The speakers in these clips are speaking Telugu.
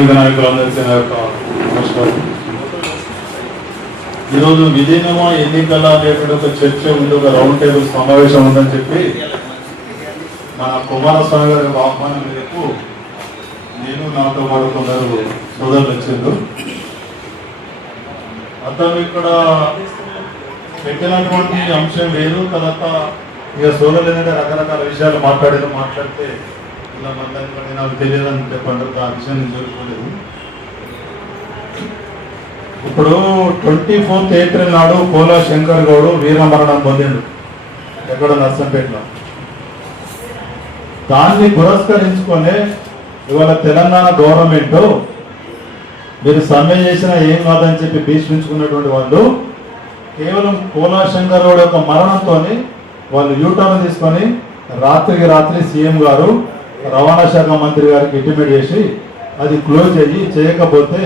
శ్రామిక నాయకులందరికీ నా యొక్క నమస్కారం. ఈరోజు విలీనమా ఎన్నికల అనేటువంటి ఒక చర్చ ఉంది, ఒక రౌండ్ టేబుల్ సమావేశం ఉందని చెప్పి మన కుమారస్వామి గారి ఆహ్వానం మేరకు నేను నాతో పాటు కొందరు సోదరులు వచ్చారు. అతను ఇక్కడ పెట్టినటువంటి అంశం వేరు. తర్వాత ఇక సోదరులు ఏంటంటే రకరకాల విషయాలు మాట్లాడితే ఇలా మంది నాకు తెలియదని చెప్పండి, ఆ విషయం నేను జరుపుకోలేదు. ఇప్పుడు 24th ఏప్రిల్ నాడు కోలా శంకర్ గౌడ్ వీరమరణం పొందిండు ఎక్కడ నర్సంపేటలో. దాన్ని పురస్కరించుకొని ఇవాళ తెలంగాణ గవర్నమెంట్ మీరు సమ్మె చేసినా ఏం కాదని చెప్పి భీష్మించుకున్నటువంటి వాళ్ళు కేవలం కోలా శంకర్ గౌడ్ యొక్క మరణంతో వాళ్ళు యూటర్న్ తీసుకొని రాత్రికి రాత్రి సీఎం గారు రవాణా శాఖ మంత్రి గారికి ఇంటిమేట్ చేసి అది క్లోజ్ చేయకపోతే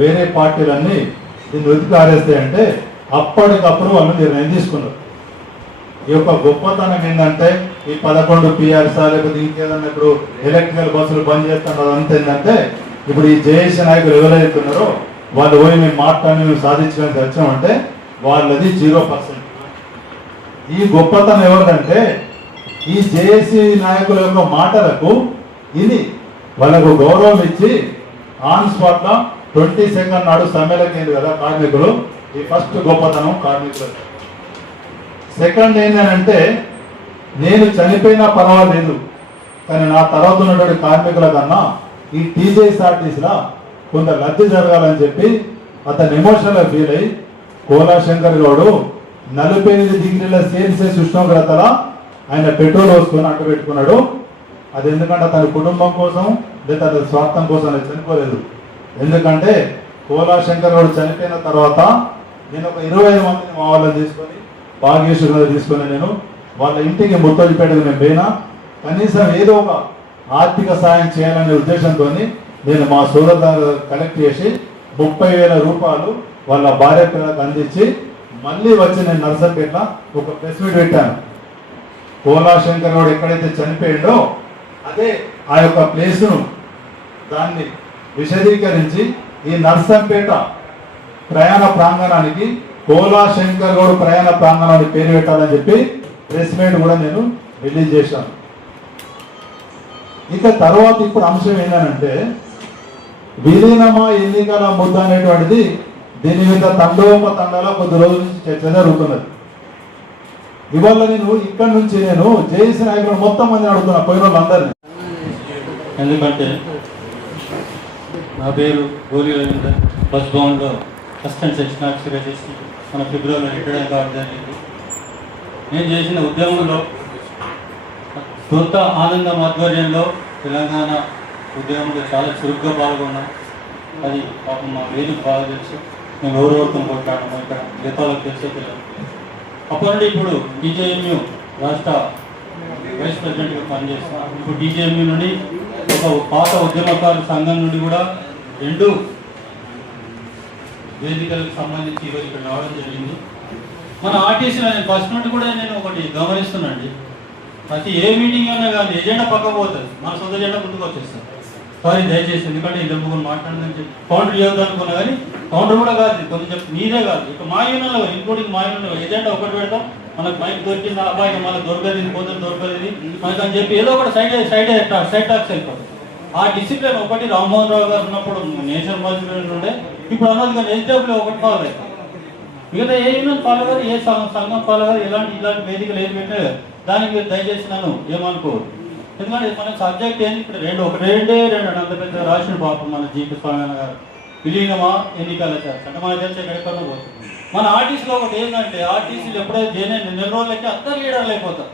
వేరే పార్టీలన్నీ దీన్ని వెతికి ఆరేస్తాయంటే అప్పటికప్పుడు వాళ్ళు నిర్ణయం తీసుకున్నారు. ఈ యొక్క గొప్పతనం ఏంటంటే ఈ 11 PRS లేకపోతే ఇంకేదన్నా ఇప్పుడు ఎలక్ట్రికల్ బస్సులు బంద్ చేస్తున్నారు. అంత ఏంటంటే ఇప్పుడు ఈ జేఏసీ నాయకులు ఎవరైతున్నారో వాళ్ళు పోయి మేము మాట్లాడి మేము సాధించడానికి వచ్చామంటే వాళ్ళది 0%. ఈ గొప్పతనం ఎవరిదంటే ఈ జేఏసీ నాయకుల యొక్క మాటలకు ఇది వాళ్ళకు గౌరవం ఇచ్చి ఆన్ స్పాట్ లో 22nd నాడు సమ్మెలకి కదా కార్మికులు. ఈ ఫస్ట్ గొప్పతనం కార్మికులు. సెకండ్ ఏంటంటే నేను చనిపోయినా పర్వాలేదు కానీ నా తర్వాత ఉన్నటువంటి కార్మికుల కన్నా ఈ TJSRTCలో కొంత లబ్ధి జరగాలని చెప్పి అతను ఎమోషనల్ ఫీల్ అయ్యి కోలా శంకర్ గౌడ్ 48 డిగ్రీల సెల్సియస్ ఉష్ణోగ్రతల ఆయన పెట్రోల్ పోసుకొని అడ్డు పెట్టుకున్నాడు. అది ఎందుకంటే తన కుటుంబం కోసం లేదా తన స్వార్థం కోసం అది చనిపోలేదు. ఎందుకంటే కోలా శంకర్ గౌడ్ చనిపోయిన తర్వాత నేను ఒక 25 మందిని మా వాళ్ళని తీసుకొని భాగ్యేశ్వర తీసుకొని నేను వాళ్ళ ఇంటికి ముత్తడిపేటకు నేను పోయినా కనీసం ఏదో ఒక ఆర్థిక సాయం చేయాలనే ఉద్దేశంతో నేను మా సోదరు కలెక్ట్ చేసి 30,000 రూపాయలు వాళ్ళ భార్య పిల్లలకు అందించి మళ్ళీ వచ్చి నేను నర్సంపేటలో ఒక ప్రెస్ మీట్ పెట్టాను. కోలా శంకర్ గౌడ్ ఎక్కడైతే చనిపోయిండో అదే ఆ యొక్క ప్లేస్ను దాన్ని విశదీకరించి ఈ నర్సంపేట ప్రయాణ ప్రాంగణానికి కోలా శంకర్ గౌడ్ ప్రయాణ ప్రాంగణానికి పేరు పెట్టాలని చెప్పి ప్రెస్ మీట్ కూడా నేను రిలీజ్ చేశాను. ఇక తర్వాత ఇప్పుడు అంశం ఏంటంటే విలీనమా ఎన్నికల ముద్ద అనేటువంటిది దీని మీద తండోపతండాలో కొద్ది రోజుల నుంచి చర్చ జరుగుతున్నది. ఇవాళ నేను ఇక్కడ నుంచి నేను జేఏసీ నాయకులు మొత్తం మంది అడుగుతున్నా పోయిన వాళ్ళందరినీ. ఎందుకంటే నా పేరు గోలి రవీంద్ర, బస్ భవన్లో అసిస్టెంట్ సెక్షన్ ఆఫీసర్గా చేసి మన ఫిబ్రవరిలో రిటైర్ కావడం జరిగింది. నేను చేసిన ఉద్యమంలో సొంత ఆనందం ఆధ్వర్యంలో తెలంగాణ ఉద్యమంలో చాలా చురుగ్గా పాల్గొన్నాం. అది పాపం మా వేదిక బాగా తెలుసు. మేము ఎవరెవరితో కొట్లాడము ఇక్కడ గీతాలకు తెలిసే తెలియదు. అప్పటి నుండి ఇప్పుడు DJMU రాష్ట్ర వైస్ ప్రెసిడెంట్గా పనిచేస్తున్నాను. ఇప్పుడు DJMU నుండి ఒక పాత ఉద్యమకారుల సంఘం నుండి కూడా 2 వేదికలకు సంబంధించి ఈరోజు ఇక్కడ రావడం జరిగింది. మన ఆర్టీసీలో నేను ఫస్ట్ నుండి కూడా నేను ఒకటి గమనిస్తున్నాండి, ప్రతి ఏ మీటింగ్ అయినా కానీ ఎజెండా పక్కకు పోతుంది, మన సొంత ఎజెండా ముందుకు వచ్చేస్తుంది. సారీ దయచేసి, ఎందుకంటే ఇద్దరు ముగ్గురు మాట్లాడదని చెప్పి కౌంటర్ చేయొద్దు అనుకున్నా కానీ కౌంటర్ కూడా కాదు, కొంచెం చెప్పి మీదే కాదు. ఇక మా యూనియన్లో ఇంక్లూడింగ్ మా యూనియన్లో ఎజెండా ఒకటి పెడతాం, మనకు మైక్ దొరికింది అబ్బాయి మనకు దొరకదు పోతుంది దొరకదు మనకు అని చెప్పి ఏదో ఒకటి సైడ్ టాక్స్ అయిపోతుంది. ఆ డిసిప్లిన్ ఒకటి రామ్మోహన్ రావు గారు ఉన్నప్పుడు నేషనల్ ప్రెసిడెంట్ ఉండే, ఇప్పుడు అన్నది కానీ SW ఒకటి ఫాలో అవుతాం. మిగతా ఏ యూనియన్ ఫాలో గారు ఏ సంఘం ఫాలో గారు ఇలాంటి వేదికలు ఏం పెట్టే దానికి మీరు దయచేసి నన్ను ఏమనుకోరు. ఎందుకంటే మన సబ్జెక్ట్ ఏంటి ఇప్పుడు రెండు అంత పెద్ద రాసిన పాపం మన జీపీ స్వామి గారు విలీనమా ఎన్నికల చర్చ అంటే మన చర్చ ఎక్కడెక్కడో పోతుంది. మన ఆర్టీసీలో ఒకటి ఏంటంటే ఆర్టీసీలు ఎప్పుడైతే నెల రోజులకి అందరు లీడర్లు అయిపోతారు.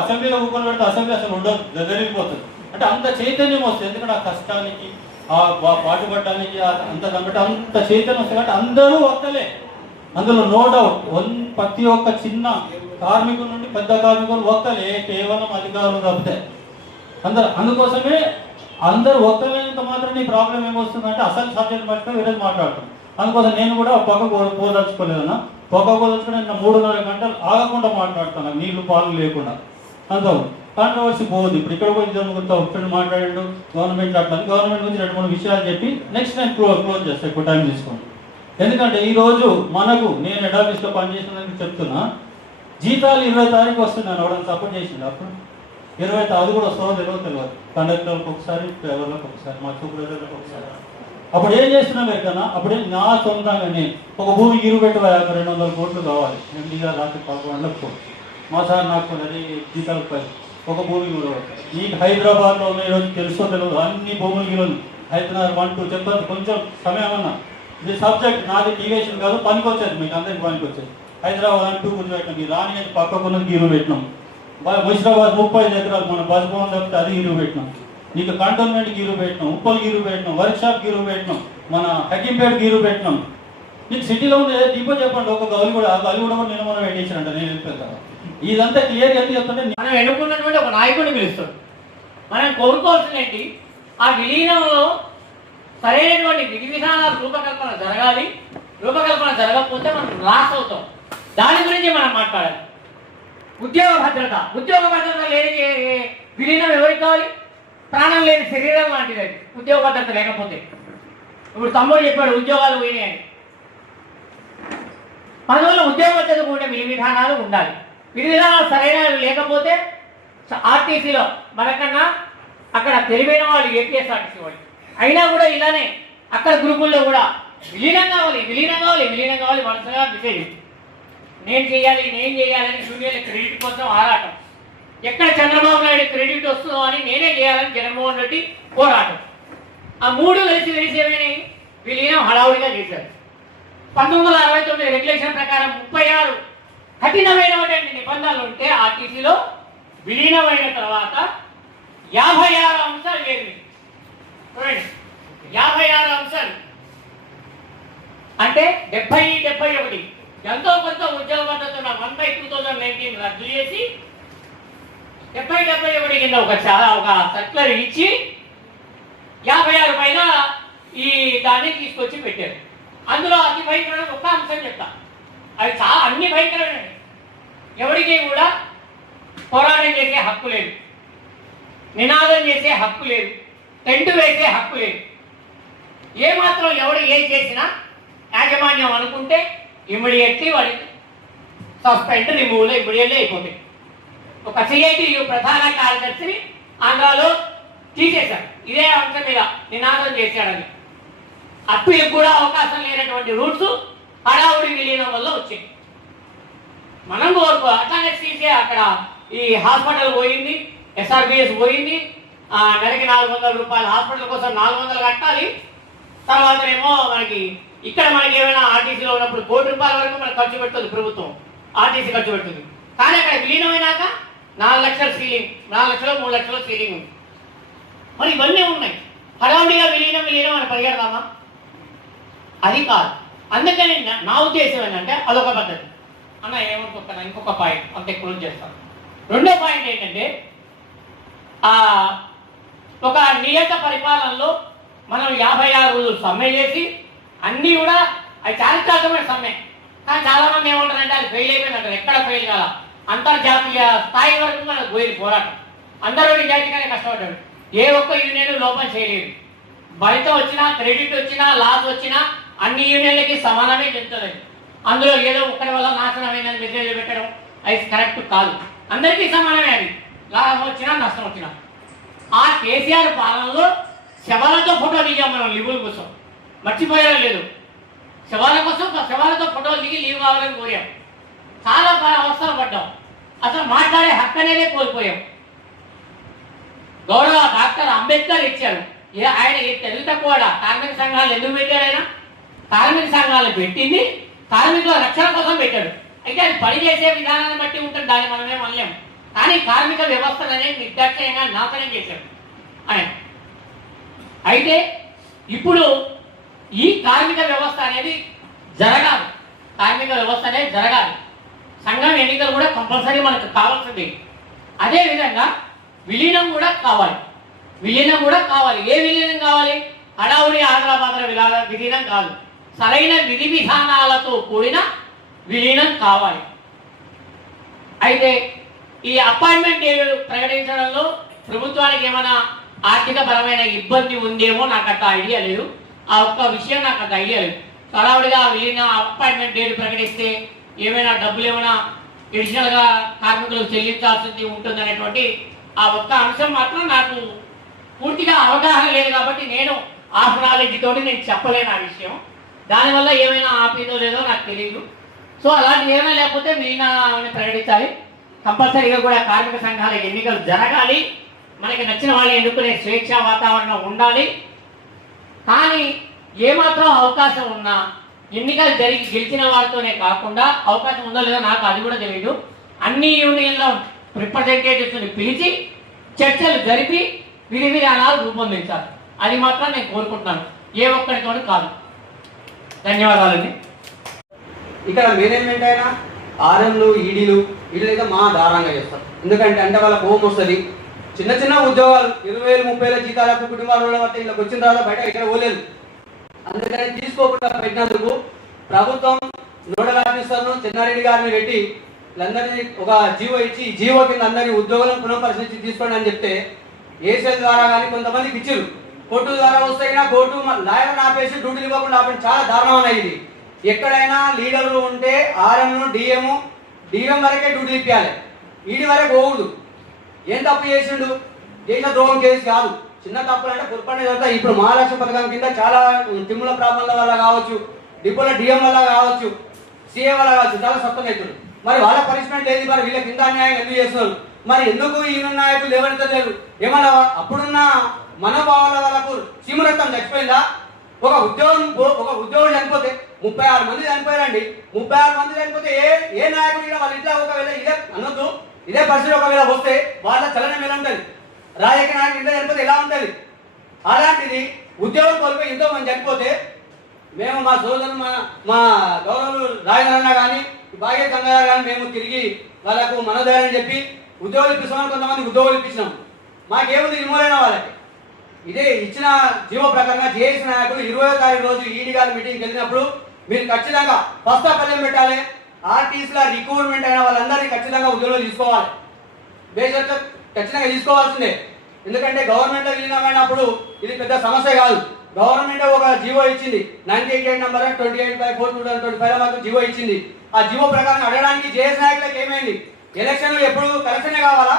అసెంబ్లీలో కూర్చొని పెడితే అసెంబ్లీ అసలు ఉండదు, జరిగిపోతుంది. అంటే అంత చైతన్యం వస్తుంది. ఎందుకంటే ఆ కష్టానికి ఆ పాటుపడటానికి అంత చైతన్యం వస్తుంది. కాబట్టి అందరూ వస్తలే, అందులో నో డౌట్. ప్రతి ఒక్క చిన్న కార్మికుల నుండి పెద్ద కార్మికులు వస్తలే, కేవలం అధికారులు తప్పితే అందరు. అందుకోసమే అందరూ ఒక్కలేనంత మాత్రం నీ ప్రాబ్లం ఏమొస్తుందంటే అసలు సబ్జెక్ట్ పట్టుకొని ఈరోజు మాట్లాడతాం. అందుకోసం నేను కూడా పక్కకు పోదలుచుకోలేదన్నా, పక్కకు పోదలుచుకుని 3.5 గంటలు ఆగకుండా మాట్లాడుతాను, నీళ్లు పాలు లేకుండా. అంత కాంట్రవర్సీ పోవద్దు. ఇప్పుడు ఇక్కడ కూడా ఇద్దరు ముగ్గురు ఫ్రెండ్ మాట్లాడాడు గవర్నమెంట్ అట్లా, గవర్నమెంట్ గురించి 2-3 విషయాలు చెప్పి నెక్స్ట్ టైం క్లోజ్ చేస్తాను, ఎక్కువ టైం తీసుకోండి. ఎందుకంటే ఈరోజు మనకు నేను హెడ్ ఆఫీస్లో పనిచేసినందుకు చెప్తున్నా, జీతాలు 20 తారీఖు వస్తున్నాను, ఎవరైనా సపోర్ట్ చేసిండు అప్పుడు 20 అది కూడా వస్తుందో తెలియదు. కండక్టర్లకు ఒకసారి, డ్రైవర్లకు ఒకసారి, మా సూపర్వైజర్లకు ఒకసారి. అప్పుడు ఏం చేస్తున్నాం ఎక్కడన్నా, అప్పుడే నా సొంతంగానే ఒక భూమి గిరువు పెట్టి 200 కోట్లు కావాలి. ఎండి గారు రాత్రి 11 గంటలకు మా సార్ నాకు అది జీతాలకు పై ఒక భూమి కూడా నీకు హైదరాబాద్లో ఉన్న ఈరోజు తెలుసో తెలియదు అన్ని భూములు గిరువులు హైదరాబాద్ 1, 2 చెప్పదు. కొంచెం సమయం అన్నా ఇది సబ్జెక్ట్ నాది డీవియేషన్ కాదు, పనికి వచ్చేది మీకు అందరికి పనికి వచ్చేది. హైదరాబాద్ 1, 2 గురించి పెట్టినాం, ఈ రాణి అని పక్కకున్నది గిరువు పెట్టినాం. ముషిరాబాద్ 30 ఎకరాలు మన బస్ భవన్ తప్పితే అది గిరువు పెట్టినాం. నీకు కంటోన్మెంట్ గిరువు పెట్టినాం, ఉప్పల్ గిరువు పెట్టినాం, వర్క్షాప్ గిరువు పెట్టినాం, మన హకీంపేట గిరువు పెట్టినాం. నీకు సిటీలో ఉండే దీపో చెప్పండి, ఒక గౌలి కూడా, ఆ గౌలి కూడా నేను మనం పెట్టించానంట. నేను వెళ్ళిపోతాను. ఇదంతా క్లియర్ ఎందుకు చెప్తుంటే మనం ఎన్నుకున్నటువంటి ఒక నాయకుడిని పిలుస్తాడు. మనం కోరుకోవాల్సింది ఏంటి, ఆ విలీనంలో సరైనటువంటి విధి విధానాల రూపకల్పన జరగాలి. రూపకల్పన జరగకపోతే మనం లాస్ అవుతాం. దాని గురించి మనం మాట్లాడాలి. ఉద్యోగ భద్రత లేని విలీనం ఎవరికి కావాలి? ప్రాణం లేని శరీరం లాంటిది అది. ఉద్యోగ భద్రత లేకపోతే, ఇప్పుడు తమ్ముడు చెప్పాడు ఉద్యోగాలు పోయినాయని. అందువల్ల ఉద్యోగ భద్రత ఉండే విధి విధానాలు ఉండాలి. విధి విధానాలు సరైనవి లేకపోతే ఆర్టీసీలో మనకన్నా అక్కడ తెలివైన వాళ్ళు ఏపీఎస్ఆర్టీసీ వాళ్ళు అయినా కూడా ఇలానే అక్కడ గ్రూపుల్లో కూడా విలీనం కావాలి వరుసగా మెసేజ్ నేను చేయాలని జూనియర్ల క్రెడిట్ కోసం ఆరాటం. ఎక్కడ చంద్రబాబు నాయుడు క్రెడిట్ వస్తుందో అని నేనే చేయాలని జగన్మోహన్ రెడ్డి పోరాటం. ఆ 3 కలిసి ఏమైనా విలీనం హడావుడిగా చేశారు. 1969 రెగ్యులేషన్ ప్రకారం 36 కఠినమైనటువంటి నిబంధనలు ఉంటే ఆర్టీసీలో విలీనమైన తర్వాత 56 అంశాలు చేరింది. చూడండి, 56 అంశాలు అంటే 70-71 ఎంతో కొంత ఉద్యోగ భద్రత 1/2019 రద్దు చేసి 70-71 కింద ఒక సర్క్యులర్ ఇచ్చి 56 పైన ఈ దాన్ని తీసుకొచ్చి పెట్టారు. అందులో అతి భయంకరమైన ఒక అంశం చెప్తా, అది చాలా అన్ని భయంకరమైనవి. ఎవరికి కూడా పోరాటం చేసే హక్కు లేదు, నినాదం చేసే హక్కు లేదు, టెంటు వేసే హక్కు లేదు. ఏమాత్రం ఎవడు ఏం చేసినా యాజమాన్యం అనుకుంటే ఇమ్మీడియట్లీ వాడి సస్పెండ్ రిమూవ్లో ఇమ్మీడియట్లీ అయిపోతాయి. ఒక సిఐటియు ప్రధాన కార్యదర్శిని ఆంధ్రాలో తీసేశారు ఇదే అంశం మీద నినాదం చేశాడని. అప్పీలకు కూడా అవకాశం లేనటువంటి రూట్స్ హడావుడి విలీనం వల్ల వచ్చాయి. మనం కోరుకో అట్లానే తీసే అక్కడ ఈ హాస్పిటల్ పోయింది, ఎస్ఆర్బిఎస్ పోయింది. నెలకి 400 రూపాయలు హాస్పిటల్ కోసం 400 కట్టాలి. తర్వాత ఏమో మనకి ఇక్కడ మనకి ఏమైనా ఆర్టీసీలో ఉన్నప్పుడు 1 కోటి రూపాయల వరకు మనకు ఖర్చు పెడుతుంది ప్రభుత్వం, ఆర్టీసీ ఖర్చు పెడుతుంది. కానీ అక్కడ విలీనమైనాక 4 లక్షల సీలింగ్, 4 లక్షలు 3 లక్షల సీలింగ్ ఉంది. మరి ఇవన్నీ ఉన్నాయి. హడావుడిగా విలీనం అని పరిగెడదామా? అది కాదు. అందుకని నా ఉద్దేశం ఏంటంటే అదొక పద్ధతి. అన్న ఏమనుకోకుండా ఇంకొక పాయింట్ అంతే క్లోజ్ చేస్తాను. రెండో పాయింట్ ఏంటంటే ఒక నియత పరిపాలనలో మనం 56 రోజులు సమ్మె చేసి అన్నీ కూడా అది చారిత్రాత్మకమైన సమ్మె. కానీ చాలామంది ఏమంటారంటే అది ఫెయిల్ అయిపోయిందంటారు. ఎక్కడ ఫెయిల్ కాదా? అంతర్జాతీయ స్థాయి వరకు మనకు పోయింది పోరాటం. అందరూ నిజాయితీగానే కష్టపడ్డాడు. ఏ ఒక్క యూనియన్ లోపం చేయలేదు. ఫలితం వచ్చినా, క్రెడిట్ వచ్చినా, లాస్ వచ్చినా అన్ని యూనియన్లకి సమానమే చెప్తుంది. అందులో ఏదో ఒక్కడి వల్ల నాశనమైందని మెసేజ్ పెట్టడం అది కరెక్ట్ కాదు. అందరికీ సమానమే. అది లాభం వచ్చినా నష్టం వచ్చినా. ఆ కేసీఆర్ పాలనలో శవాలతో ఫోటో దిగాం మనం లీవుల కోసం, మర్చిపోయారో లేదు. శవాలతో ఫోటోలు దిగి లీవ్ కావాలని కోరాం. చాలా అవసరం పడ్డాం. అసలు మాట్లాడే హక్కు అనేదే కోల్పోయాం. గౌరవ డాక్టర్ అంబేద్కర్ ఇచ్చారు. ఆయన తెలుగు తక్కువ కార్మిక సంఘాలు ఎందుకు పెట్టారు? ఆయన కార్మిక సంఘాలు పెట్టింది కార్మికుల రక్షణ కోసం పెట్టాడు. అయితే అది పనిచేసే విధానాన్ని బట్టి ఉంటుంది, దాన్ని మనమే అనలేం. కానీ కార్మిక వ్యవస్థను అనేది నిర్దాక్షిణ్యంగా నాశనం చేశాడు ఆయన. అయితే ఇప్పుడు ఈ కార్మిక వ్యవస్థ అనేది జరగాలి. సంఘం ఎన్నికలు కూడా కంపల్సరీ మనకు కావాల్సింది. అదేవిధంగా విలీనం కూడా కావాలి. ఏ విలీనం కావాలి? హడావుడి ఆంధ్రబాద్ర విలీనం కాదు, సరైన విధి విధానాలతో కూడిన విలీనం కావాలి. అయితే ఈ అపాయింట్మెంట్ డేట్ ప్రకటించడంలో ప్రభుత్వానికి ఏమైనా ఆర్థిక పరమైన ఇబ్బంది ఉందేమో నాకు అంత ఐడియా లేదు. ఆ ఒక్క విషయం నాకు అంత ఐడియా లేదు. హడావుడిగా వెళ్ళిన అపాయింట్మెంట్ డేట్ ప్రకటిస్తే ఏమైనా డబ్బులు ఏమైనా అడిషనల్గా కార్మికులకు చెల్లించాల్సింది ఉంటుందనేటువంటి ఆ ఒక్క అంశం మాత్రం నాకు పూర్తిగా అవగాహన లేదు. కాబట్టి నేను ఆఫ్ నాలెడ్జ్ తోటి నేను చెప్పలేను ఆ విషయం. దానివల్ల ఏమైనా ఆపిందో లేదో నాకు తెలియదు. సో అలాంటివి ఏమైనా లేకపోతే మీనాని ప్రకటించాలి. కంపల్సరీగా కూడా కార్మిక సంఘాల ఎన్నికలు జరగాలి. మనకి నచ్చిన వాళ్ళు ఎన్నుకునే స్వేచ్ఛా వాతావరణం ఉండాలి. కానీ ఏమాత్రం అవకాశం ఉన్నా ఎన్నికలు జరిగి గెలిచిన వారితోనే కాకుండా అవకాశం ఉందో లేదో నాకు అది కూడా తెలియదు. అన్ని యూనియన్ల రిప్రజెంటేటివ్స్ని పిలిచి చర్చలు జరిపి విధి విధానాలు రూపొందించాలి. అది మాత్రం నేను కోరుకుంటున్నాను, ఏ ఒక్కరితో కాదు. ధన్యవాదాలండి. ఇక్కడ మేనేజ్మెంట్ అయినా ఆర్ఎంలు ఈడీలు వీళ్ళైతే మా దారుణంగా చేస్తారు. ఎందుకంటే అంటే వాళ్ళకి హోమ్ వస్తుంది. చిన్న చిన్న ఉద్యోగాలు 20,000 30,000 జీతాలకు కుటుంబాల వల్ల వీళ్ళకి వచ్చిన తర్వాత బయట ఇక్కడ పోలేదు. అందుకని తీసుకోకుండా పెట్టినందుకు ప్రభుత్వం నోడల్ ఆఫీసర్ను చెన్నారెడ్డి గారిని పెట్టి వీళ్ళందరినీ ఒక జీవో ఇచ్చి జీవో కింద అందరినీ ఉద్యోగులను పునఃపరిశీలించి తీసుకోండి అని చెప్తే ఏసీఎల్ ద్వారా కానీ కొంతమందికి ఇచ్చారు. కోర్టు ద్వారా వస్తే కోర్టు లాయర్లను ఆపేసి డ్యూటీలు ఇవ్వకుండా ఆపేసి చాలా దారుణం ఉన్నాయి. ఇది ఎక్కడైనా లీడర్లు ఉంటే ఆర్ఎంను డిఎం వరకే డ్యూటీ ఇప్పించాలి. ఈడీ వరకు పోకూడదు. ఏం తప్పు చేసిండు? దేశ ద్రోహం కేసు కాదు, చిన్న తప్పులు అంటే పొరపాటు జరుగుతాయి. ఇప్పుడు మహాలక్ష్మి పథకం కింద చాలా తిమ్ముల ప్రాబ్లంల వల్ల కావచ్చు, డిపోల డిఎం వల్ల కావచ్చు, సీఏ వల్ల కావచ్చు, చాలా సత్వం అవుతుంది. మరి వాళ్ళ పనిష్మెంట్ లేదు. మరి వీళ్ళ కింద అన్యాయం ఎందుకు చేస్తున్నారు? మరి ఎందుకు ఈయన నాయకులు లేవనెత్తలేరు? ఏమన్నా అప్పుడున్న మనోభావాల వాళ్ళకు సీమరత్నం చచ్చిపోయిందా? ఒక ఉద్యోగం చనిపోతే 36 మంది చనిపోయారండి. 36 మంది చనిపోతే ఏ నాయకుడు వాళ్ళ ఇంట్లో ఒకవేళ ఇదే అనొద్దు, ఇదే పరిస్థితి ఒకవేళ వస్తే వాళ్ళ చలనం ఎలా ఉంటుంది? రాజకీయ నాయకుడు ఇంట్లో చనిపోతే ఎలా ఉంటుంది? అలాంటిది ఉద్యోగం కోల్పోయి ఎంతో మంది చనిపోతే మేము మా సోదరులు మా గౌరవులు రాజనన్న కానీ భాగ్య గంగారావు కానీ మేము తిరిగి వాళ్ళకు మనోధైర్యం చెప్పి ఉద్యోగులు ఇప్పిస్తామని కొంతమంది ఉద్యోగులు ఇప్పించినాం. మాకేముంది రిమూవ్ వాళ్ళకి ఇదే ఇచ్చిన జీవో ప్రకారంగా జేఏసీ నాయకులు 20వ తారీఖు రోజు ఈడీ గారి మీటింగ్కి వెళ్ళినప్పుడు మీరు ఖచ్చితంగా ఫస్ట్ పల్లెం పెట్టాలి. ఆర్టీసీల రిక్రూట్మెంట్ అయిన వాళ్ళందరినీ ఖచ్చితంగా ఉద్యోగులు తీసుకోవాలి. బేసిక్ ఖచ్చితంగా తీసుకోవాల్సిందే. ఎందుకంటే గవర్నమెంట్లో విలీనమైనప్పుడు ఇది పెద్ద సమస్య కాదు. గవర్నమెంట్ ఒక జీవో ఇచ్చింది 98 నంబర్ 28/4/2025 మాకు జీవో ఇచ్చింది. ఆ జీవో ప్రకారం అడగడానికి జేఏసీ నాయకులకు ఏమైంది? ఎలక్షన్లు ఎప్పుడు కలెక్షనే కావాలా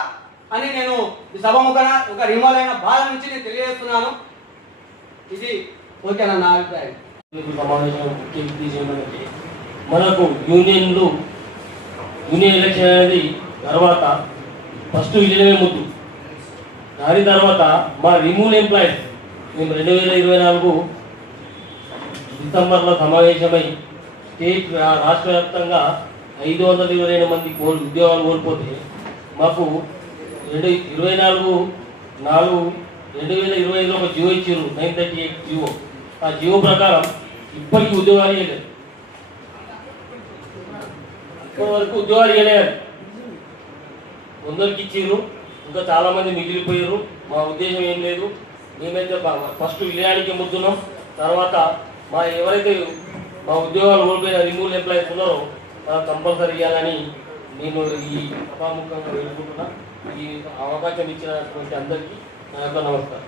అని నేను సభముఖన ఒక రిమోల్ అయిన బాధ నుంచి నేను తెలియజేస్తున్నాను. ఇది ఓకేనా నా అభిప్రాయం. సమావేశం ముఖ్య ఉద్దేశం ఏమంటే మనకు యూనియన్ ఎలక్షన్ అనేది తర్వాత ఫస్ట్ విజయమే ముద్దు. దాని తర్వాత మా రిమూవ్ ఎంప్లాయీస్ మేము 2024 డిసెంబర్లో సమావేశమై స్టేట్ రాష్ట్ర వ్యాప్తంగా 522 మంది ఉద్యోగాలు కోల్పోతే మాకు 24/4/2025లో ఒక జియో ఇచ్చారు 938 జియో. ఆ జియో ప్రకారం ఇప్పటికీ ఉద్యోగాలు ఇవ్వలేదు. ఇప్పటి వరకు ఉద్యోగాలు ఇవ్వలేదు. కొందరికి ఇచ్చారు, ఇంకా చాలామంది మిగిలిపోయారు. మా ఉద్దేశం ఏం లేదు, మేమైతే ఫస్ట్ విలయానికి ముద్దున్నాం. తర్వాత ఎవరైతే మా ఉద్యోగాలు కోల్పోయిన రిమూవల్ ఎంప్లాయీస్ ఉన్నారో కంపల్సరీ ఇవ్వాలని నేను ఈ సభాముఖంగా వేడుకుంటున్నా. ఈ అవకాశం ఇచ్చినటువంటి అందరికీ నా యొక్క నమస్కారం.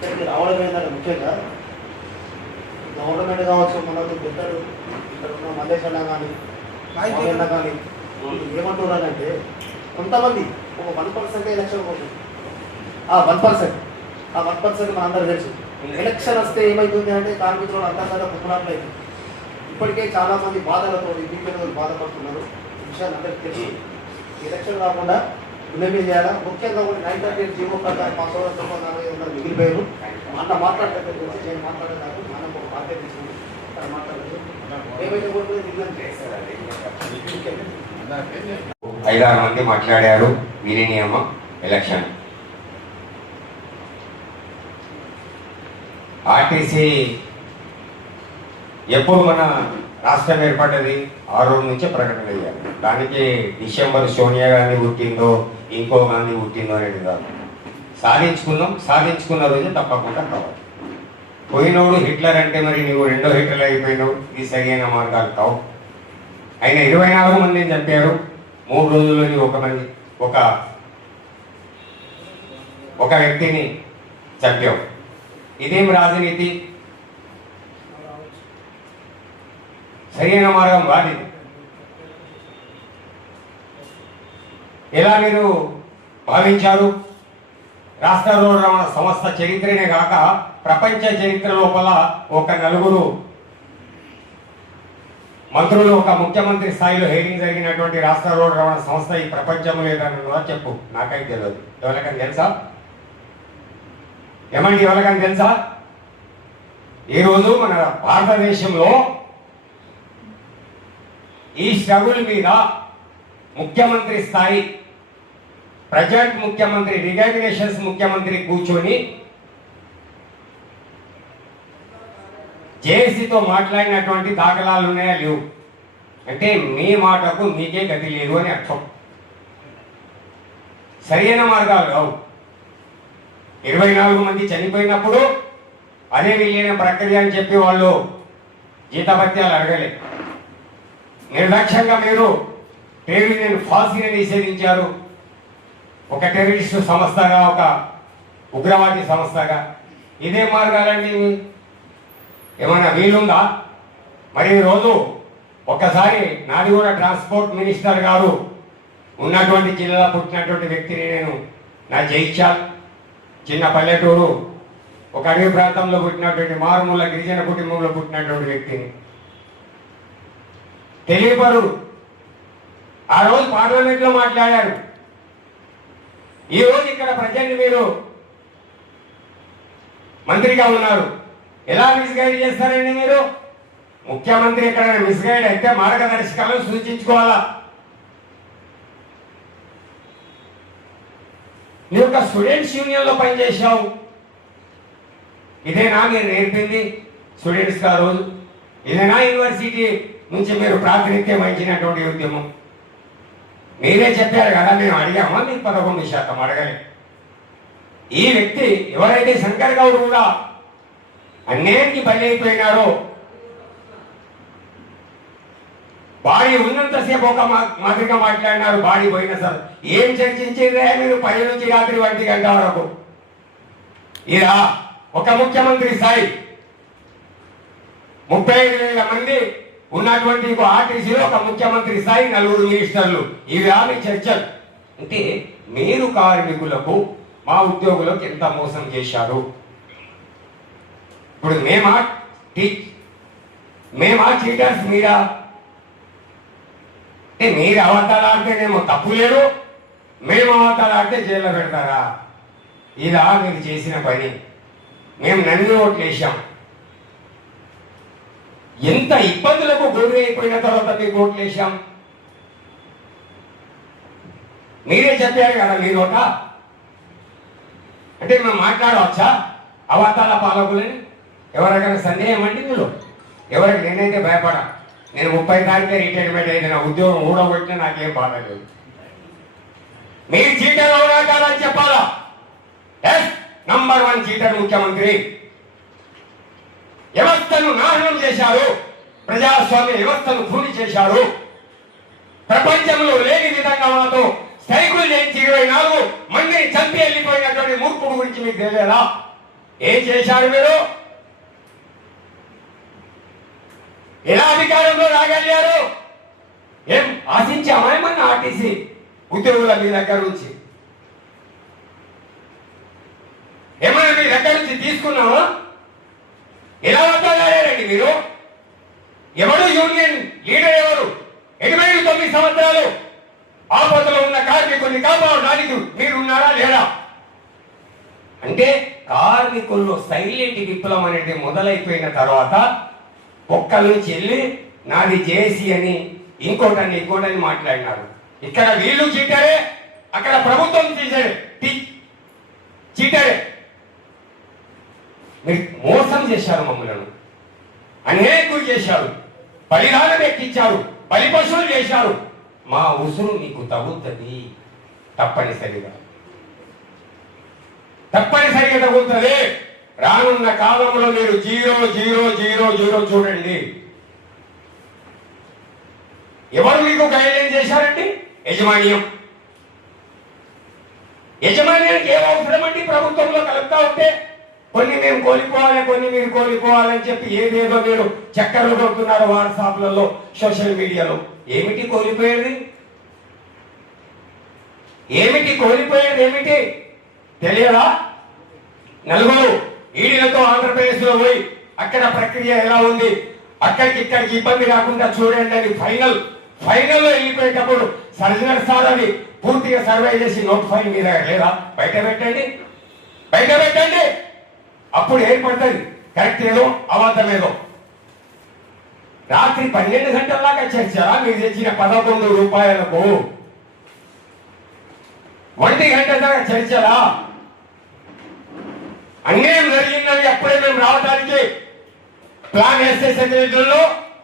ఇక్కడికి రావడం ఏంటంటే ముఖ్యంగా గవర్నమెంట్ కావచ్చు, మనకు పెద్దలు ఇక్కడ ఉన్న మల్లేష్ అన్న కానీ అన్న కానీ ఏమంటున్నారంటే కొంతమంది ఒక 1% ఎలక్షన్ పోతుంది. ఆ 1% మనందరూ తెలుసు. ఎలక్షన్ వస్తే ఏమవుతుంది అంటే కార్మికులు అంతర్గత కుటుంబాలు అవుతుంది. ఇప్పటికే చాలామంది బాధలతో ఇండిపెండెంట్ బాధపడుతున్నారు. విషయాలు అందరికీ తెలిసి ఎలక్షన్ కాకుండా విన్నపం చేయాలా. ముఖ్యంగా కూడా 938 జీవో ప్రకారం మా సోదరులు 40 మిగిలిపోయారు. అన్న మాట్లాడలేదు తెలిసి నేను మాట్లాడేదాకా మనం ఒక బాధ్యత తీసుకుంది అక్కడ మాట్లాడలేదు. ఏమైతే కూడా 5-6 మంది మాట్లాడారు మిలీనియం ఎలక్షన్. ఆర్టీసీ ఎప్పుడు మన రాష్ట్రం ఏర్పడ్డది 6 నుంచే ప్రకటన అయ్యారు. దానికి డిసెంబర్ సోనియా గాంధీ పుట్టిందో ఇంకో గాంధీ పుట్టిందో అనేది కాదు. సాధించుకున్న రోజు తప్పకుండా కావాలి. పోయినోడు హిట్లర్ అంటే మరి నువ్వు 2వ హిట్లర్ అయిపోయినావు. ఇది సరైన మార్గాలు కావు. ఆయన 24 మందిని చంపారు 3 రోజుల్లోని ఒక వ్యక్తిని చంపాం. ఇదేం రాజనీతి? సరైన మార్గం కాదు. ఎలా మీరు భావించారు? రాష్ట్ర రోడ్డు రవాణా సంస్థ చరిత్రనే కాక ప్రపంచ చరిత్ర లోపల ఒక 4 మంత్రులు ఒక ముఖ్యమంత్రి స్థాయిలో హెయిరింగ్ జరిగినటువంటి రాష్ట్ర రోడ్డు రవాణా సంస్థ ఈ ప్రపంచంలో లేదన్నదా చెప్పు. నాకైతే తెలియదు. ఎవరికైనా తెలుసా? ఏమండి ఎవరికైనా తెలుసా? ఈరోజు మన భారతదేశంలో ఈ స్ట్రగుల్ మీద ముఖ్యమంత్రి స్థాయి ప్రజెంట్ ముఖ్యమంత్రి రికగ్నిషన్స్ ముఖ్యమంత్రి కూర్చొని జేఏసీతో మాట్లాడినటువంటి దాఖలాలు ఉన్నాయా? లేవు. అంటే మీ మాటకు మీకే గతి లేదు అని అర్థం. సరైన మార్గాలు కావు. 24 మంది చనిపోయినప్పుడు అదే విలీన ప్రక్రియ అని చెప్పి వాళ్ళు జీతభత్యాలు అడగలేదు. నిర్లక్ష్యంగా మీరు ట్రేడ్ యూనియన్ ఫాల్సీని నిషేధించారు. ఒక టెర్రరిస్టు సంస్థగా, ఒక ఉగ్రవాది సంస్థగా. ఇదే మార్గాలండి. ఏమైనా వీలుందా? మరి ఈరోజు ఒక్కసారి నాది కూడా ట్రాన్స్పోర్ట్ మినిస్టర్ గారు ఉన్నటువంటి జిల్లాలో పుట్టినటువంటి వ్యక్తిని నేను. నా జైత్యాల్ చిన్న పల్లెటూరు, ఒక అడవి ప్రాంతంలో పుట్టినటువంటి మారుమూల గిరిజన కుటుంబంలో పుట్టినటువంటి వ్యక్తిని. తెలియపరుడు. ఆ రోజు పార్లమెంట్లో మాట్లాడారు. ఈ రోజు ఇక్కడ ప్రజెంట్ మీరు మంత్రిగా ఉన్నారు. ఎలా మిస్గైడ్ చేస్తారండి మీరు? ముఖ్యమంత్రి ఎక్కడైనా మిస్గైడ్ అయితే మార్గదర్శకాలను సూచించుకోవాలా. నీ యొక్క స్టూడెంట్స్ యూనియన్లో పనిచేశావు. ఇదేనా మీరు నేర్పింది స్టూడెంట్స్ గా రోజు? ఇదేనా యూనివర్సిటీ నుంచి మీరు ప్రాతినిధ్యం వహించినటువంటి ఉద్యమం? మీరే చెప్పారు కదా, మేము అడిగామా? మీరు 11% అడగలే. ఈ వ్యక్తి ఎవరైతే శంకర్ గౌడ్ కూడా అన్నేటికి బలి అయిపోయినారో, బాడీ ఉన్నంతసేపు ఒక మాదిరిగా మాట్లాడినారు. బాడీ పోయిన సార్ ఏం చర్చించిందే మీరు 10 నుంచి రాత్రి 1 గంట వరకు? ఇలా ఒక ముఖ్యమంత్రి స్థాయి 35,000 మంది ఉన్నటువంటి ఆర్టీసీలో ఒక ముఖ్యమంత్రి స్థాయి 4 మినిస్టర్లు. ఇవి ఆమె చర్చలు. అంటే మీరు కార్మికులకు, మా ఉద్యోగులకు ఎంత మోసం చేశారు? ఇప్పుడు మేమా చీటర్స్? మీరా? అంటే మీరు అవతలాడితేనేమో తప్పు లేదు, మేము అవతలాడితే జైల్లో పెడతారా? ఇలా మీరు చేసిన పని. మేము నన్ను ఓట్లు వేసాం. ఎంత ఇబ్బందులకు గురి అయిపోయిన తర్వాత మీకు ఓట్లు వేసాం. మీరే చెప్పారు కదా మీరు ఒక. అంటే మేము మాట్లాడవచ్చా అవతాల పాలకులని? ఎవరికైనా సందేహం అండి మీరు? ఎవరికి? నేనైతే భయపడా. నేను 30 తారీఖే రిటైర్మెంట్ అయితే నా ఉద్యోగం ఊడగొట్టినా నాకేం బాధ లేదు. మీరు చీటర్ అవునా కాదని చెప్పాలా? ఎస్, నంబర్ 1 చీటర్ ముఖ్యమంత్రి. వ్యవస్థను నాశనం చేశారు. ప్రజాస్వామ్య వ్యవస్థను పూర్తి చేశారు. ప్రపంచంలో లేని విధంగా మాతో సైకిల్ చేయించి 24 మందిని చంపి వెళ్ళిపోయినటువంటి మూర్ఖుడు గురించి మీకు తెలియదా? ఏం చేశారు మీరు? ఎలా అధికారంలో రాగలిగారు? ఏం ఆశించామా ఏమన్నా ఆర్టీసీ ఉద్యోగుల మీ దగ్గర నుంచి? ఏమైనా మీ దగ్గర నుంచి తీసుకున్నామా? ఎలా వద్దగారండి మీరు? ఎవరు యూనియన్ లీడర్? ఎవరు? 89 సంవత్సరాలు ఆపదలో ఉన్న కార్మికుల్ని కాపాడడానికి మీరున్నారా లేదా? అంటే కార్మికుల్లో సైలెంట్ విప్లవం అనేది మొదలైపోయిన తర్వాత ఒక్కరి నుంచి వెళ్ళి నాది జేఏసీ అని ఇంకోటని మాట్లాడినారు. ఇక్కడ వీళ్ళు చీటరే, అక్కడ ప్రభుత్వం చీటరే. మీరు మోసం చేశారు మమ్మల్ని. అనేకులు చేశారు. బలిదానం ఎక్కించారు. బలి పశువులు చేశారు. మా ఉసురు మీకు తగ్గుతుంది. తప్పనిసరిగా తగ్గుతుంది. రానున్న కాలంలో మీరు 0, 0, 0, 0 చూడండి. ఎవరు మీకు గైడ్లైన్ చేశారండి? యజమాన్యం. యజమాన్యానికి ఏం అవసరం అండి? ప్రభుత్వంలో కలుపుతా ఉంటే కొన్ని మేము కోల్పోవాలి, కొన్ని మీరు కోల్పోవాలని చెప్పి ఏదేదో మీరు చక్కర్లు కొడుతున్నారు వాట్సాప్లలో, సోషల్ మీడియాలో. ఏమిటి కోల్పోయేది? ఏమిటి కోల్పోయేది? ఏమిటి తెలియదా? నలుగురు ఈడీలతో ఆంధ్రప్రదేశ్లో పోయి అక్కడ ప్రక్రియ ఎలా ఉంది, అక్కడికి ఇక్కడికి ఇబ్బంది రాకుండా చూడండి అని ఫైనల్లో వెళ్ళిపోయేటప్పుడు సర్జనర్ సార్ అని పూర్తిగా సర్వే చేసి నోటిఫై మీద లేదా బయట పెట్టండి. అప్పుడు ఏర్పడుతుంది కరెక్ట్ ఏదో అబద్ధం ఏదో. రాత్రి 12 గంటల దాకా చర్చరా? మీరు తెచ్చిన 11 రూపాయలకు 1 గంట దాకా చర్చరా? అన్యాయం జరిగిందని అప్పుడే మేము రావడానికి ప్లాన్ వేస్తే సెక్రటరీలో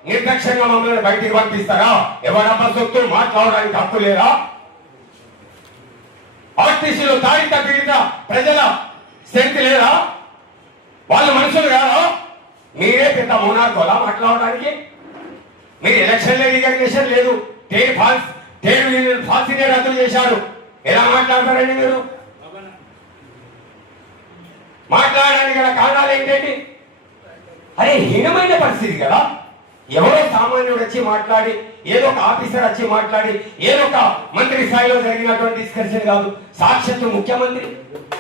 నిర్లక్ష్యంగా మమ్మల్ని బయటికి పంపిస్తారా? ఎవరబ్బా సొత్తు మాట్లాడడానికి హక్కు లేదా? ఆర్టీసీలో తాడిత పీడిత ప్రజల శక్తి లేదా? వాళ్ళు మనుషులు కాదా? మీరే పెద్ద మోనార్కోలా మాట్లాడడానికి? మీరు ఎలక్షన్ రికగ్నిషన్ లేదు, ట్రేడ్ యూనియన్ ఫాల్సీనే రద్దు చేశారు. ఎలా మాట్లాడతారండి మీరు? మాట్లాడడానికి గల కారణాలు ఏంటండి? అరే హీనమైన పరిస్థితి కదా. ఎవరో సామాన్యుడు వచ్చి మాట్లాడి, ఏదో ఒక ఆఫీసర్ వచ్చి మాట్లాడి, ఏదో ఒక మంత్రి స్థాయిలో జరిగినటువంటి డిస్కషన్ కాదు, సాక్షాత్తు ముఖ్యమంత్రి.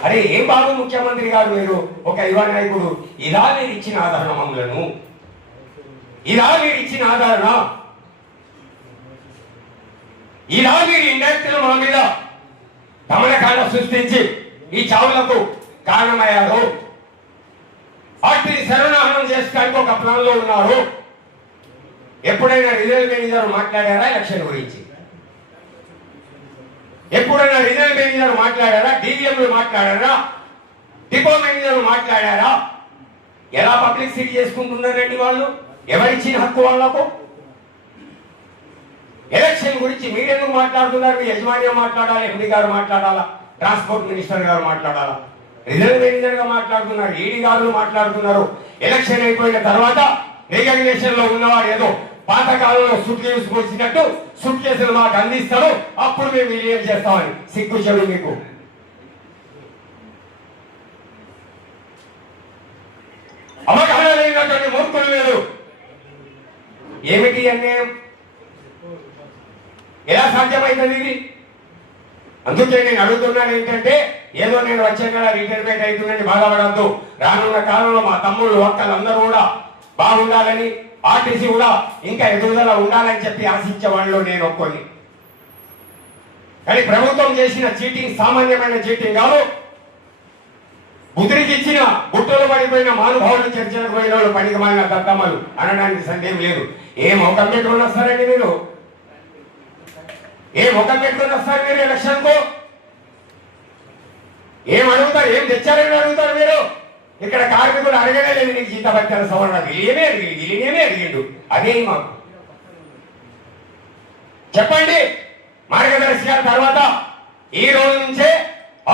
అరే ఏం బాబు ముఖ్యమంత్రి గారు మీరు, ఒక యువ నాయకుడు, ఇలా మీరు ఇచ్చిన ఆదరణ మమ్మలను, ఇలా మీరు ఇచ్చిన ఆదరణ, ఇలా మీరు ఇండైరెక్ట్ మా మీద దమనకాండ సృష్టించి ఈ చావులకు కారణమయ్యారు. వాటిని సర్వనాశనం చేసుకోవడానికి ఒక ప్లాన్ లో ఉన్నారు. ఎప్పుడైనా రిజర్వ్ మేనేజర్ మాట్లాడారా ఎలక్షన్ గురించి? ఎప్పుడైనా రిజర్వ్ మేనేజర్ మాట్లాడారా? డివిఎంలు మాట్లాడారా? డిపో మేనేజర్ మాట్లాడారా? ఎలా పబ్లిసిటీ చేసుకుంటున్నారండి వాళ్ళు? ఎవరిచ్చిన హక్కు వాళ్ళకు? ఎలక్షన్ గురించి మీరెందుకు మాట్లాడుతున్నారు? మీ యజమాన్యం మాట్లాడాలి, ఎంపీ గారు మాట్లాడాలా, ట్రాన్స్పోర్ట్ మినిస్టర్ గారు మాట్లాడాలా, రిజర్వ్ మేనేజర్ గా మాట్లాడుతున్నారు, ఈడీ గారు మాట్లాడుతున్నారు. ఎలక్షన్ అయిపోయిన తర్వాత రికగ్నిషన్ లో ఉన్నవాడు ఏదో పాతకాలంలో సూట్ కేసు వచ్చినట్టు సూట్ కేసులు మాకు అందిస్తాడు, అప్పుడు మేము విలీనం చేస్తామని. సిగ్గు చెడు మీకు. అవగాహన లేనటువంటి మూర్ఖులు లేదు. ఏమిటి అన్యాయం? ఎలా సాధ్యమైంది ఇది? అందుకే నేను అడుగుతున్నాను ఏంటంటే, ఏదో నేను వచ్చే నెల రిటైర్మెంట్ అవుతుందని బాధపడద్దు. రానున్న కాలంలో మా తమ్ముళ్ళు ఒక్కలు అందరూ కూడా బాగుండాలని, ఆర్టీసీ కూడా ఇంకా ఎదుగుదల ఉండాలని చెప్పి ఆశించే వాళ్ళు నేను ఒక్కొని. కానీ ప్రభుత్వం చేసిన చీటింగ్ సామాన్యమైన చీటింగ్ కాదు. బుద్ధికి ఇచ్చిన గుట్టలు పడిపోయిన మానుభావులు చర్చలకు పోయిన వాళ్ళు పనికి మాలిన దత్తమ్మలు అనడానికి సందేహం లేదు. ఏ ముఖం పెట్టుకుని వస్తారండి మీరు? ఏ ముఖం పెట్టుకుని వస్తారు మీరు ఎలక్షన్ కు? ఏం అడుగుతారు? ఏం తెచ్చారని అడుగుతారు మీరు? ఇక్కడ కార్మికులు అడగనే లేదు నీకు జీతభత్యాల సవరణ. విలీనమే అడిగిండు. అదే మాకు చెప్పండి. మార్గదర్శకాల తర్వాత ఈ రోజు నుంచే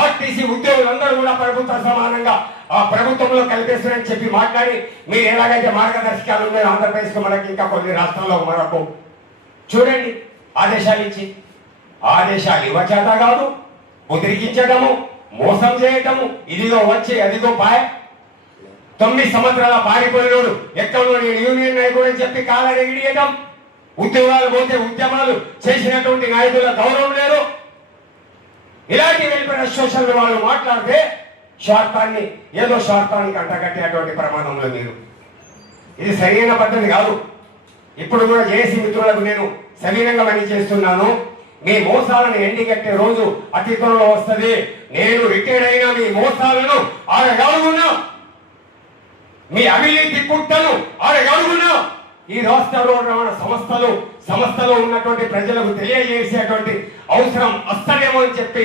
ఆర్టీసీ ఉద్యోగులందరూ కూడా ప్రభుత్వ సమానంగా ఆ ప్రభుత్వంలో కలిపేస్తారని చెప్పి మాట్లాడి, మీరు ఎలాగైతే మార్గదర్శకాలు ఉన్నాయో ఆంధ్రప్రదేశ్ మనకి ఇంకా కొన్ని రాష్ట్రాల్లో మనకు చూడండి ఆదేశాలు ఇచ్చి, ఆదేశాలు ఇవ్వచేత కాదు, ఉద్రికించడము, మోసం చేయటము, ఇదిగో వచ్చి అదిగో పాయ. 9 సంవత్సరాల పారిపోయినోడు ఎక్కడో నేను యూనియన్ నాయకుడు అని చెప్పి కాలని ఎగిడియటం, ఉద్యోగాలు పోతే ఉద్యమాలు చేసినటువంటి నాయకుల గౌరవం లేదు. ఇలాంటి వెళ్ళిపోయిన సోషల్ వాళ్ళు మాట్లాడితే స్వార్థాన్ని ఏదో స్వార్థానికి అంటగట్టేటువంటి ప్రమాదంలో మీరు. ఇది సరైన పద్ధతి కాదు. ఇప్పుడు కూడా జేఏసీ మిత్రులకు నేను సవినంగా పని చేస్తున్నాను. మీ మోసాలను ఎండిగట్టే రోజు అతి త్వరలో వస్తుంది. నేను రిటైర్డ్ అయినా మీ మోసాలను ఆడగలుగునా, మీ అవినీతి కుట్రను ఆడగలుగునా. ఈ రాష్ట్ర రోడ్డు రవాణా సంస్థలో ఉన్నటువంటి ప్రజలకు తెలియజేసేటువంటి అవసరం వస్తలేమో అని చెప్పి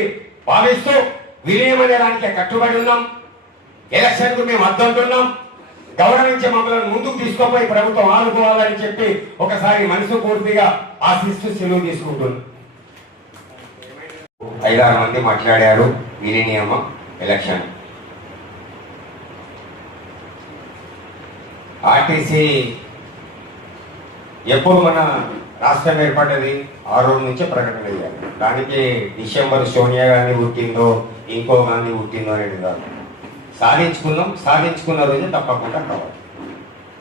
భావిస్తూ విలీనమనే దానికి కట్టుబడి ఉన్నాం. ఎలక్షన్ కు మేము అద్దంటున్నాం. గౌరవించే మమ్మల్ని ముందుకు తీసుకుపోయి ప్రభుత్వం ఆదుకోవాలని చెప్పి ఒకసారి మనసు పూర్తిగా ఆశిస్తూ సెలవు తీసుకుంటున్నాం. 5-6 మంది మాట్లాడారు విలీనియమ ఎలక్షన్. ఆర్టీసీ ఎప్పుడు మన రాష్ట్రం ఏర్పడ్డది ఆ రోజు నుంచే ప్రకటన అయ్యారు. దానికి డిసెంబర్ సోనియా గాంధీ పుట్టిందో ఇంకో గాంధీ పుట్టిందో అనేది కాదు. సాధించుకున్న రోజు తప్పకుండా కావాలి.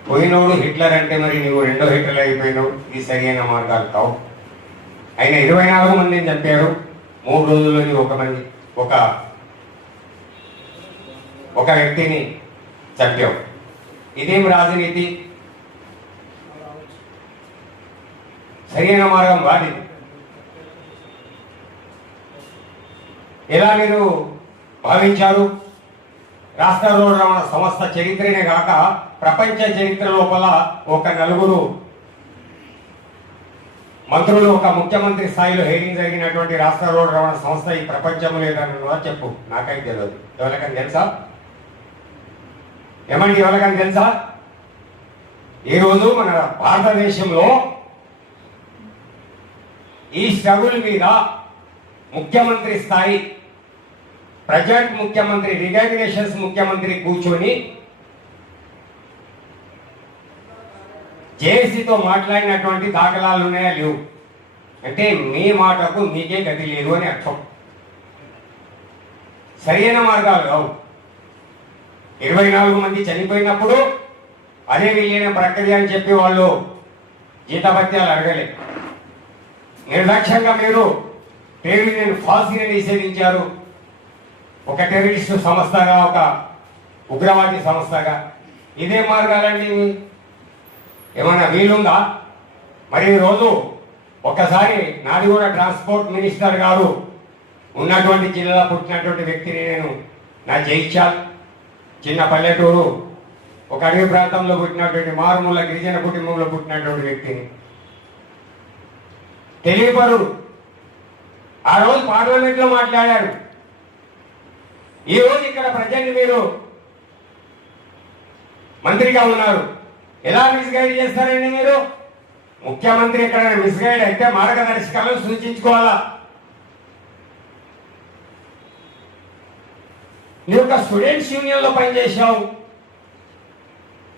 పోయినోడు హిట్లర్ అంటే మరి నువ్వు రెండో హిట్లర్ అయిపోయినావు, ఇది సరైన మార్గాలు కావు. ఆయన 24 మందిని చంపారు 3 రోజుల్లోని ఒక వ్యక్తిని చంపావు. ఇదేం రాజనీతి? సరైన మార్గం వాడింది. ఎలా మీరు భావించారు? రాష్ట్ర రోడ్డు రవాణా సంస్థ చరిత్రనే కాక ప్రపంచ చరిత్ర లోపల ఒక 4 మంత్రులు ఒక ముఖ్యమంత్రి స్థాయిలో హెయిరింగ్ జరిగినటువంటి రాష్ట్ర రోడ్డు రవాణా సంస్థ ఈ ప్రపంచంలో లేదన్న చెప్పు. నాకైతే తెలియదు. ఎవరికైనా తెలుసా? ఏమండి ఎవరికైనా తెలుసా? ఈరోజు మన భారతదేశంలో ఈ స్ట్రగుల్ మీద ముఖ్యమంత్రి స్థాయి ప్రజెంట్ ముఖ్యమంత్రి రికగ్నేషన్స్ ముఖ్యమంత్రి కూర్చొని జేఏసీతో మాట్లాడినటువంటి దాఖలాలు ఉన్నాయా? లేవు. అంటే మీ మాటకు మీకే గతి లేదు అని అర్థం. సరైన మార్గాలు కావు. 24 మంది చనిపోయినప్పుడు అదే విలీన ప్రక్రియ అని చెప్పి వాళ్ళు జీతభత్యాలు అడగలే. నిర్లక్ష్యంగా మీరు ట్రేడ్ యూనియన్ ఫాల్సీని నిషేధించారు. ఒక టెర్రరిస్టు సంస్థగా, ఒక ఉగ్రవాది సంస్థగా. ఇదే మార్గాలండి. ఏమైనా వీలుందా? మరి ఈరోజు ఒక్కసారి నాది కూడా ట్రాన్స్పోర్ట్ మినిస్టర్ గారు ఉన్నటువంటి జిల్లాలో పుట్టినటువంటి వ్యక్తిని నేను, నా జైత్యాల్ చిన్న పల్లెటూరు ఒక అడవి ప్రాంతంలో పుట్టినటువంటి మారుమూల గిరిజన కుటుంబంలో పుట్టినటువంటి వ్యక్తిని, తెలియపరుడు. ఆ రోజు పార్లమెంట్లో మాట్లాడారు. ఈ రోజు ఇక్కడ ప్రజల్ని మీరు మంత్రిగా ఉన్నారు, ఎలా మిస్గైడ్ చేస్తారండి మీరు? ముఖ్యమంత్రి ఎక్కడైనా మిస్గైడ్ అయితే మార్గదర్శకాలను సూచించుకోవాలా. నీ యొక్క స్టూడెంట్స్ యూనియన్లో పనిచేసావు.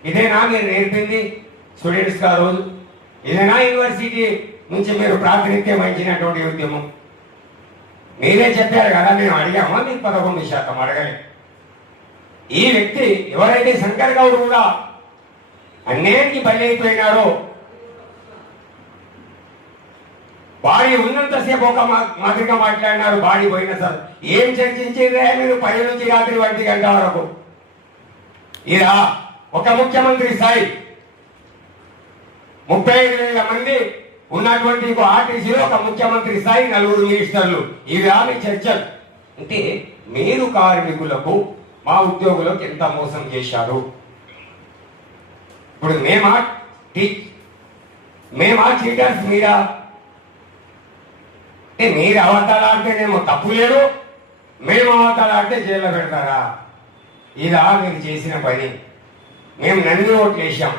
ఇదేనా మీరు నేర్పింది స్టూడెంట్స్ గా రోజు? ఇదేనా యూనివర్సిటీ నుంచి మీరు ప్రాతినిధ్యం వహించినటువంటి ఉద్యమం? మీరే చెప్పారు కదా, మేము అడిగామా? మీకు 11% అడగలే. ఈ వ్యక్తి ఎవరైతే శంకర్ గౌడ్ కూడా అన్నేటికి బలైపోయినారో, బాడీ ఉన్నంతసేపు ఒక మాదిరిగా మాట్లాడినారు, బాడీ పోయిన సార్ ఏం చర్చించిందే మీరు 10 నుంచి రాత్రి 1 గంట వరకు? ఇలా ఒక ముఖ్యమంత్రి స్థాయి 35,000 మంది ఉన్నటువంటి ఆర్టీసీలో ఒక ముఖ్యమంత్రి స్థాయి 4 మినిస్టర్లు. ఇవి ఆమె చర్చలు. అంటే మీరు కార్మికులకు, మా ఉద్యోగులకు ఎంత మోసం చేశారు? ఇప్పుడు మేమా చీటర్స్ మీరా? అంటే మీరు అవతలాడితేనేమో తప్పు లేదు, మేము అవతలాడితే జైల్లో పెడతారా? ఇదా మీరు చేసిన పని? మేము 4 ఓట్లు వేసాం.